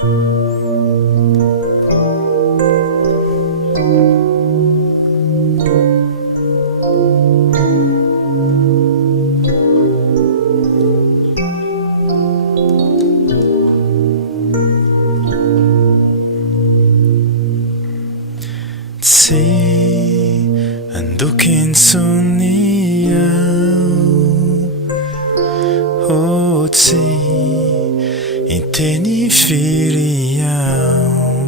Tsy andokentsony aho, oh tsy inteny firy aho,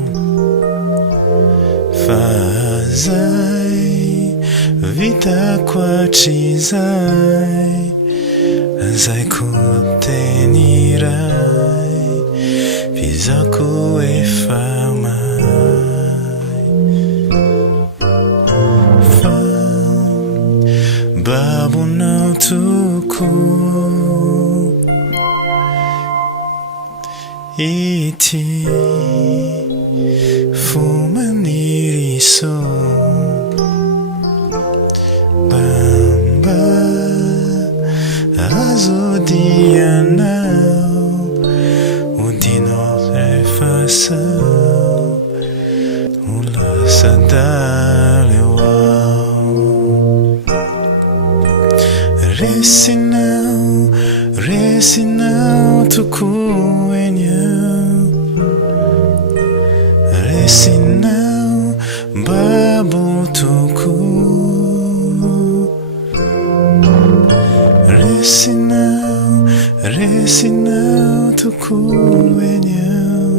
fa zay vitako hatrizay, zaiko teny iray fizako efa babonao tokoa ity fo maniry so, bamba azo dianao odinao rehefa sao ho lasa daleo Resinao tokoa eny aho, Resinao babo tokoa, Resinao tokoa eny aho,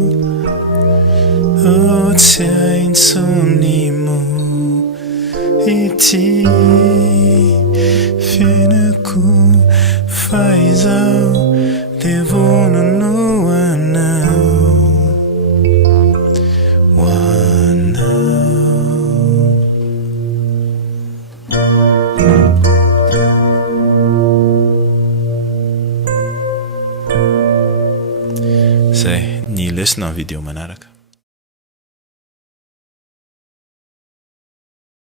oh tsy aintsony mo ity fiainako fa izaho dia vonona anao ho anao. Zay ny lesona ny video manaraka.